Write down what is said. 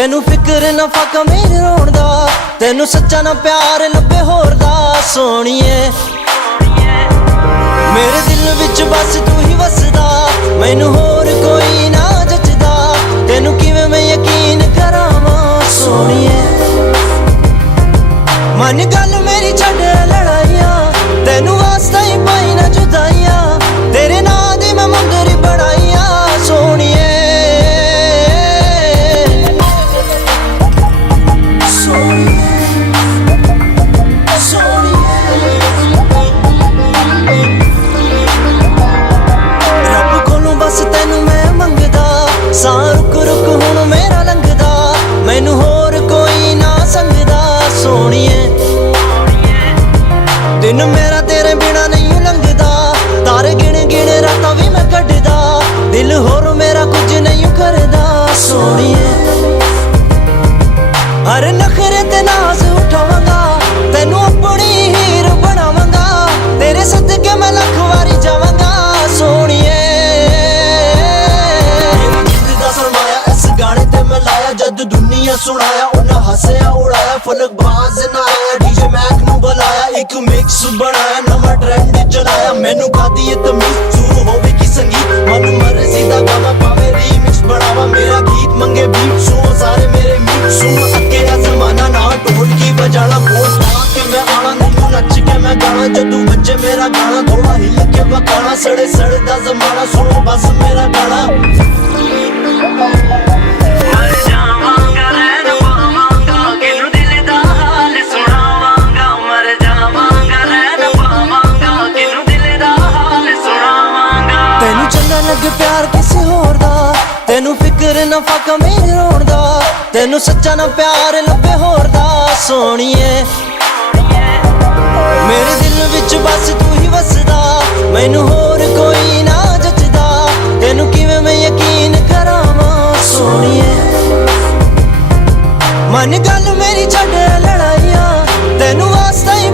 ਤੈਨੂੰ ਫਿਕਰ ਨਾ ਫਾਕਾ ਮੇਰੇ ਰੋਣ ਦਾ, ਤੈਨੂੰ ਸੱਚਾ ਨਾ ਪਿਆਰ ਲੱਭੇ ਹੋਰ ਦਾ ਸੋਹਣੀਏ। ਮੇਰੇ ਦਿਲ ਵਿੱਚ ਬਸ ਤੂੰ ਹੀ ਵਸਦਾ, ਮੈਨੂੰ ਹੋਰ ਕੋਈ ਨਾ ਜੱਚਦਾ, ਤੈਨੂੰ ਕਿਵੇਂ ਮੈਂ ਯਕੀਨ ਕਰਾਵਾਂ ਸੋਹਣੀਏ। ਮਨ ਗੱਲ ਮੇਰੀ ਛੱਡ ਲੜਾਈਆਂ, ਤੈਨੂੰ ਵਾਸਤਾ ਹੀ ਪਾਈ ਨਾ ਜੁਦਾਈਆਂ, ਤੇਰੇ ਨਾਂ ਦੀ ਮੈਂ ਮੁੰਦਰੀ ਬਣਾਈਆਂ ਸੋਹਣੀਏ। ਰੱਬ ਕੋਲੋਂ ਬਸ ਤੈਨੂੰ ਮੈਂ ਮੰਗਦਾ, ਸਾਹ ਰੁਕ ਰੁਕ ਹੁਣ ਮੇਰਾ ਲੰਘਦਾ, ਮੈਨੂੰ ਹੋਰ ਕੋਈ ਨਾ ਸੰਗਦਾ ਸੋਹਣੀਏ। ਦਿਨ ਮੇਰਾ ਤੇਰੇ ਬਿਨਾ ਨਹੀਂ ਲੰਘਦਾ, ਤਾਰੇ ਗਿਣ ਗਿਣ ਰਾਤਾਂ ਵੀ ਮੈਂ ਕੱਢਦਾ, ਦਿਲ ਹੋਰ ਮੇਰਾ ਕੁਝ ਨਹੀਂ ਕਰਦਾ ਸੋਹਣੀਏ। ਹਰ ਨਖਰੇ ਤੇ ਨਾਜ਼ ਉਠਾਵਾਂਗਾ, ਤੈਨੂੰ ਆਪਣੀ ਹੀਰ ਬਣਾਵਾਂਗਾ, ਤੇਰੇ ਸਦਕੇ ਮੈਂ ਲੱਖ ਵਾਰੀ ਜਾਵਾਂਗਾ ਸੋਹਣੀਏ। ਮੇਰੀ ਜਿੱਦ ਦਾ ਸਰਮਾਇਆ ਇਸ ਗਾਣੇ ਤੇ ਮੈਂ ਲਾਇਆ, ਜਦ ਦੁਨੀਆ ਸੁਣਾਇਆ ਉਹਨਾਂ ਹੱਸਿਆ ਉਡਾਇਆ, ਫਲਕ ਬਾਜ਼ ਨਾ ਆਇਆ, ਡੀਜੇ ਮੈਕ ਨੂੰ ਬੁਲਾਇਆ, ਇੱਕ ਮਿਕਸ ਬਣਾਇਆ, ਨਵਾਂ ਟ੍ਰੈਂਡ ਚਲਾਇਆ, ਮੈਨੂੰ ਖਾਦੀ ਏ ਤਮੀਜ਼ ਸੁਰ ਹੋਵੇ ਕੀ ਸੰਗੀਤ, ਮਨ ਮਰਜ਼ੀ ਦਾ ਗਾਵਾਂ ਭਾਵੇਂ ਰੀਮਿਕਸ ਬਣਾਵਾ, ਮੇਰਾ ਗੀਤ ਮੰਗੇ ਬੀਟ ਸੁਣੋ ਸਾਰੇ ਮੇਰੇ ਮੀਟ ਸੁਣੋ, ਅੱਗੇ ਆ ਜ਼ਮਾਨਾ ਨਾ ਢੋਲਕੀ ਵਜਾਣਾ, ਬੋਲ ਪਾ ਕੇ ਮੈਂ ਆਣਾ, ਨਹੀਂ ਨੱਚ ਕੇ ਮੈਂ ਗਾਣਾ, ਜਦੋਂ ਬੱਜੇ ਮੇਰਾ ਗਾਣਾ ਥੋੜਾ ਹਿੱਲ ਕੇ ਵਕਾਣਾ, ਸੜੇ ਸੜੇ ਦਾ ਜ਼ਮਾਨਾ ਸੁਣੋ ਬਸ ਮੇਰਾ ਗਾਣਾ। ਤੈਨੂੰ ਚੰਗਾ ਲੱਗੇ ਪਿਆਰ ਕਿਸੇ ਹੋਰ ਦਾ, ਤੈਨੂੰ ਫਿਕਰ ਨਾ ਫਾਕਾ ਮੇਰੇ ਰੋਣ ਦਾ, ਤੈਨੂੰ ਸੱਚਾ ਨਾ ਪਿਆਰ ਲੱਭੇ ਹੋਰ ਦਾ ਸੋਹਣੀਏ। ਮੇਰੇ ਦਿਲ ਵਿੱਚ ਬਸ ਤੂੰ ਹੀ ਵਸਦਾ, ਮੈਨੂੰ ਹੋਰ ਕੋਈ ਨਾ ਜੱਚਦਾ, ਤੈਨੂੰ ਕਿਵੇਂ ਮੈਂ ਯਕੀਨ ਕਰਾਵਾਂ ਸੋਹਣੀਏ। ਮਨ ਗੱਲ ਮੇਰੀ ਛੱਡ ਲੜਾਈਆਂ, ਤੈਨੂੰ ਵਾਸਤਾ ਹੀ